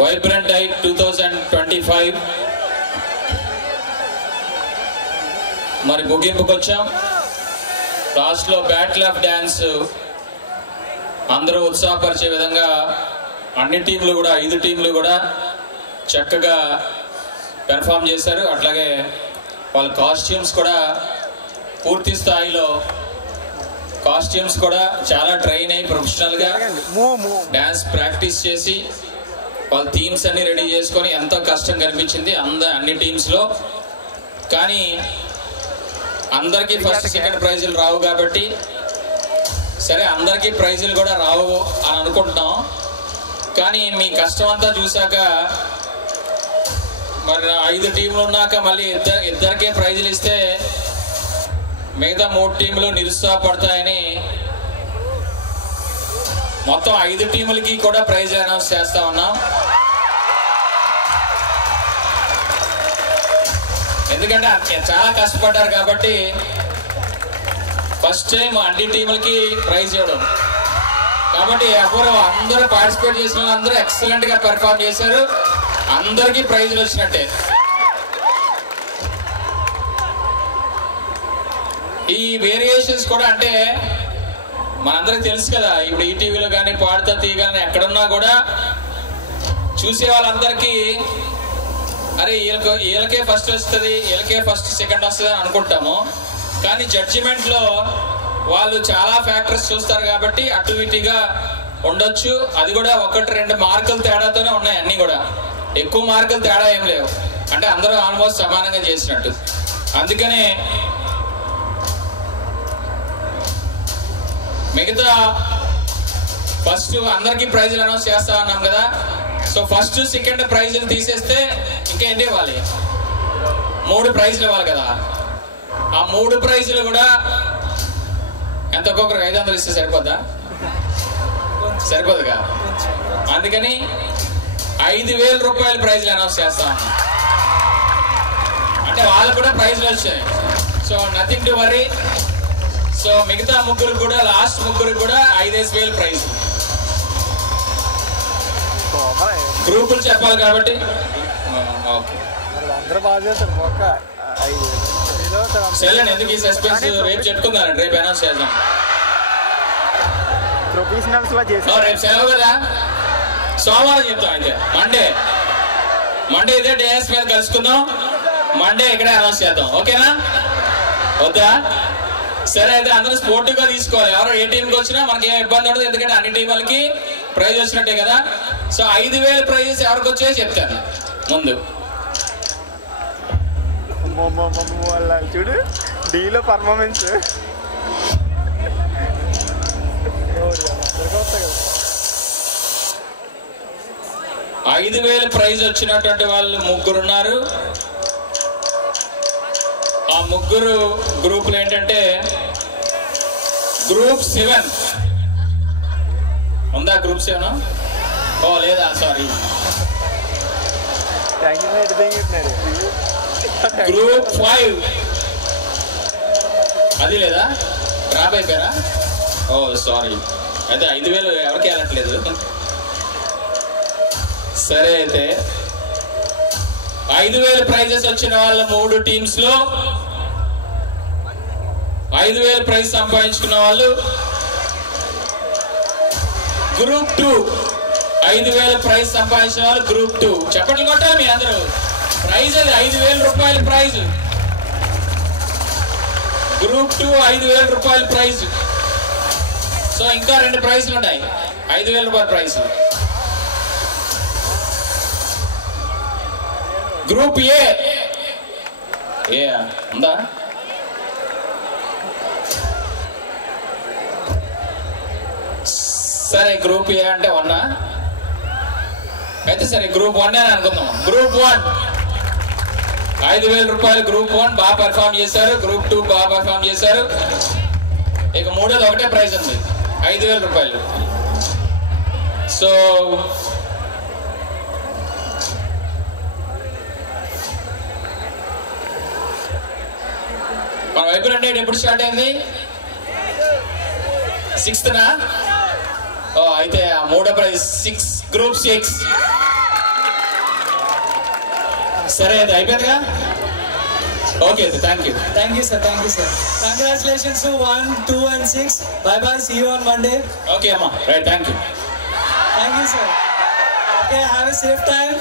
Vibrant night 2025 మరి ముగింపుకు వచ్చాం. లాస్ట్లో బ్యాటిల్ ఆఫ్ డ్యాన్స్ అందరూ ఉత్సాహపరిచే విధంగా అన్ని టీంలు కూడా 5 టీంలు కూడా చక్కగా పెర్ఫామ్ చేశారు. అట్లాగే వాళ్ళ కాస్ట్యూమ్స్ కూడా పూర్తి స్థాయిలో కాస్ట్యూమ్స్ కూడా చాలా ట్రైన్ అయ్యి ప్రొఫెషనల్గా డ్యాన్స్ ప్రాక్టీస్ చేసి వాళ్ళ థీమ్స్ అన్ని రెడీ చేసుకొని ఎంతో కష్టం కనిపించింది అన్ని టీమ్స్లో. కానీ అందరికీ ఫస్ట్ సెకండ్ ప్రైజులు రావు కాబట్టి సరే అందరికీ ప్రైజులు కూడా రావు అని అనుకుంటున్నాం. కానీ మీ కష్టం అంతా చూశాక మరి 5 టీంలు ఉన్నాక మళ్ళీ ఇద్దరికే ప్రైజులు ఇస్తే మిగతా 3 టీంలు నిరుత్సాహపడతాయని మొత్తం 5 టీములకి కూడా ప్రైజ్ అనౌన్స్ చేస్తా ఉన్నాం. ఎందుకంటే చాలా కష్టపడ్డారు కాబట్టి ఫస్ట్ టైం అన్ని టీములకి ప్రైజ్ ఇవ్వడం కాబట్టి అందరూ పార్టిసిపేట్ చేసిన వాళ్ళందరూ ఎక్సలెంట్ గా పెర్ఫామ్ చేశారు. అందరికీ ప్రైజ్లు వచ్చినట్టే. ఈ వేరియేషన్స్ కూడా అంటే మనందరికి తెలుసు కదా, ఇప్పుడు ఈటీవీలో కానీ పాడుతా తీయగానే ఎక్కడున్నా కూడా చూసే వాళ్ళందరికీ అరే వీళ్ళకే ఫస్ట్ వస్తుంది, వీళ్ళకే ఫస్ట్ సెకండ్ వస్తుంది అని అనుకుంటాము. కానీ జడ్జిమెంట్లో వాళ్ళు చాలా ఫ్యాక్టర్స్ చూస్తారు కాబట్టి అటు ఇటుగా ఉండొచ్చు. అది కూడా 1-2 మార్కులు తేడాతోనే ఉన్నాయి. అన్నీ కూడా ఎక్కువ మార్కులు తేడా ఏం లేవు. అంటే అందరూ ఆల్మోస్ట్ సమానంగా చేసినట్టు. అందుకనే మిగతా ఫస్ట్ అందరికీ ప్రైజులు అనౌన్స్ చేస్తా ఉన్నాం కదా. సో ఫస్ట్ సెకండ్ ప్రైజులు తీసేస్తే ఇంకేంటి ఇవ్వాలి? 3 ప్రైజులు ఇవ్వాలి కదా. ఆ 3 ప్రైజులు కూడా ఎంత ఒక్కొక్కరికి 500 ఇస్తే సరిపోద్దా? సరిపోదుగా. అందుకని 5,000 రూపాయల ప్రైజులు అనౌన్స్ చేస్తా ఉన్నాం. అంటే వాళ్ళకు కూడా ప్రైజులు వచ్చాయి. So nothing to worry. So మిగతా ముగ్గురు కూడా లాస్ట్ ముగ్గురు కూడా 5,000 ప్రైజ్. గ్రూపులు చెప్పాలి కాబట్టి సెలెండి. ఎందుకు ఈ సస్పెన్స్? రేపు చెప్పుకుందాం, రేపు అనౌన్స్ చేద్దాం. రేపు సెలవు కదా, సోమవారం చెప్తాం. అయితే మండే ఇదే డేస్ మీద కలుసుకుందాం. మండే ఇక్కడే అనౌన్స్ చేద్దాం. ఓకేనా? వద్దా? సరే, అయితే అందరూ స్పోర్టివ్ గా తీసుకోవాలి. ఎవరో ఏ టీంకి వచ్చినా మనకి ఏం ఇబ్బంది ఉండదు. ఎందుకంటే అన్ని టీంలకి ప్రైజ్ వచ్చినట్టే కదా. సో 5,000 ప్రైజెస్ ఎవరికి వచ్చాయో చెప్తాను ముందు. చూడు డీలో పర్ఫార్మెన్స్ 5,000 ప్రైజ్ వచ్చినటువంటి వాళ్ళు 3 ఉన్నారు. ఆ 3 గ్రూపులు ఏంటంటే గ్రూప్ 7 ఉందా? గ్రూప్ 7 ఓ లేదా, సారీ. గ్రూప్ 5 అది లేదా, డ్రాప్ అయిపోయారా? ఓ సారీ. అయితే 5,000 ఎవరికి వెళ్ళట్లేదు. సరే, అయితే 5,000 ప్రైజెస్ వచ్చిన వాళ్ళ 3 టీమ్స్ లో 5,000 ప్రైజ్ సంపాదించుకున్న వాళ్ళు గ్రూప్ 2. 5,000 ప్రైజ్ సంపాదించిన వాళ్ళు గ్రూప్ 2. చెప్పట్లు కొట్టాలి మీ అందరూ. ప్రైజ్ అది 5,000 రూపాయల ప్రైజ్. గ్రూప్ 2 5,000 రూపాయల ప్రైజ్. సో ఇంకా 2 ప్రైజ్లు ఉన్నాయి. 5,000 రూపాయల ప్రైజ్. గ్రూప్ ఏ ఉందా? సరే, గ్రూప్ ఏ అంటే 1. అయితే సరే, గ్రూప్ 1 అని అనుకుందాం. గ్రూప్ 1 5,000 రూపాయలు. గ్రూప్ 1 బాగా పర్ఫామ్ చేశారు. గ్రూప్ 2 బాగా పర్ఫామ్ చేశారు. ఇక 3ది ఒకటే ప్రైజ్ ఉంది, 5,000 రూపాయలు. సో మన వైబ్రెంట్ నైట్ ఎప్పుడు స్టార్ట్ అయింది? 6th. ఓ అయితే ఆ 3వ ప్రైజ్ 6 గ్రూప్ 6 సరే అది అయిపోయిందిగా. Okay thank you. Thank you, sir. Thank you, sir. Congratulations to 1, 2, and 6. Bye bye. See you on Monday. Okay అమ్మా right thank you. Thank you, sir. Okay, have a safe time.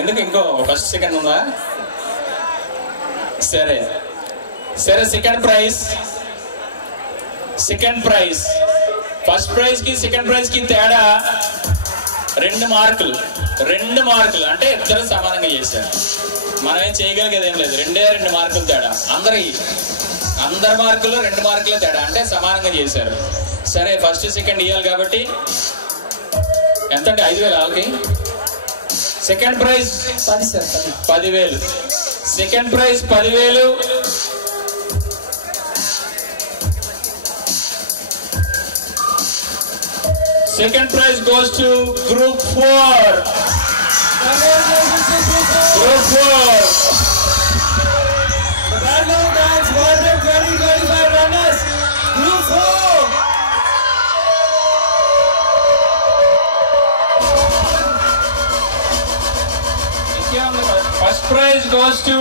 ఎందుకు ఇంకో first second ఉందా? సరే సరే second prize first prize కి second prize కి తేడా 2 మార్కులు అంటే ఇద్దరు సమానంగా చేశారు. మనం ఏం చేయగలిగేది ఏం లేదు. 2 మార్కులు తేడా. అందరి మార్కులు 2 మార్కుల తేడా అంటే సమానంగా చేశారు. సరే ఫస్ట్ సెకండ్ ఇవ్వాలి కాబట్టి ఎంత అంటే 5,000 వాళ్ళకి. Second prize 10, sir. 10,000. Second prize 10,000. Second prize goes to Group 4. Congratulations to Group 4. the Bangalore Dance World 2025 runners. Group 4. First prize goes to